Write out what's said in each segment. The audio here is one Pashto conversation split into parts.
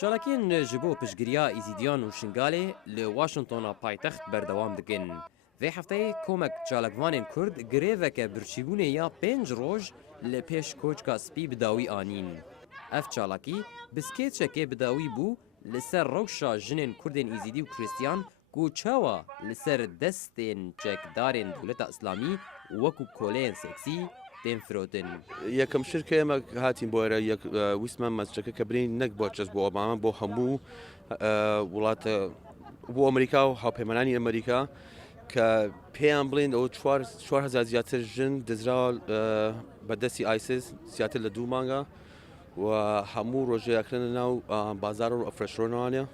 Çalakiyên ji bo piştgiriya Êzidiyan û Şingalê li Washingtona paytext berdewam dikin. Vê hefteyê komek çalakvanên Kurd girêveke birçîbûnê ya 5 roj li pêş koçka spî bi dawî anîn. Ev çalakî bi skêçekê bi dawî bû li ser rewşa jinên Kurdên Êzidî û Krîstiyan ku çawa li ser destên çekdarên Dewleta Îslamî wekû koleyên seksî tên firotin. یەکەم شرکە ئێمە هاتین بۆ ئێرە ویسمان مەسجەکە کە برین نەک بۆ چەس بۆ ئۆباما بۆ هەموو وڵاتە بۆ ئەمریکا و هاوپەیمانانی ئەمریکا کە پێیان بڵێن ئەو 4,000 زیاتر ژن دزراوە بەدەستی ئایسیس زیاتر لە 2 مانگە و هەموو ڕۆژەیەکردنە ناو بازار و ئەفرەشڕۆنەوانە.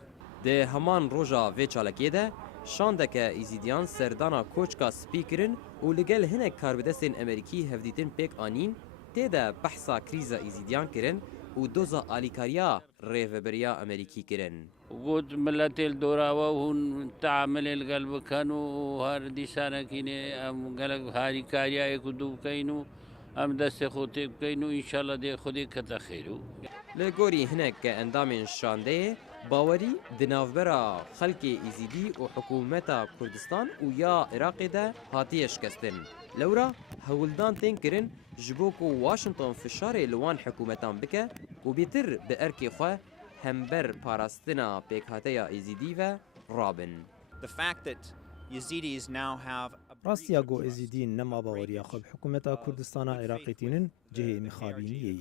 Di heman roja vê çalakiyê de şandeke Êzidiyan serdana koçka spî kirin û li gel hinek karbidestên Amerîkî hevdîtin pêk anîn tê de behsa krîza Êzidiyan kirin û doza alîkariya rêveberiya Amerîkî kirin. قلت ملتي الدوراوة وهن تعامل القلب كانوا هار ديسانكيني أم قلق هاري كاريا يكدو كينو أم دست خوتي كينو إن شاء الله دي خودي كتخيرو. Li gorî hinek endamên şandeyê bawerî di navbera xelkê Êzidî û hikûmeta Kurdistan û ya Iraqê de hatiye şikestin. Lewra hewildan tên kirin ji bo ku Washington fişarê li wan hikûmetan bike û bêtir bi erkê xwe hember parastina pêkhateya Êzidî ve rabin. راستیا گو ازیدین نما باوریا خب حکومت کردستان عراقی تینن جهه مخابینیه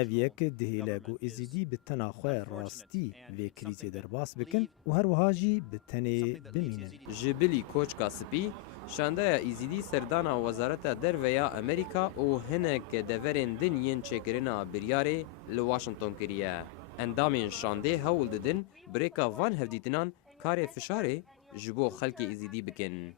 اف یک دهیله گو ازیدی به تناخواه راستی و کریزی در باس بکن و هر وهاجی به تنه بمینن. جبلی کوچکا سپی شانده Êzidî serdana wezareta derveya Amerîka û hinek deverên din yên çêkirina biryarê li Washington kiriye. Endamên şandê hewl didin birêka van hevdîtinan karê fişarê ji bo xelkê Êzidî bikin.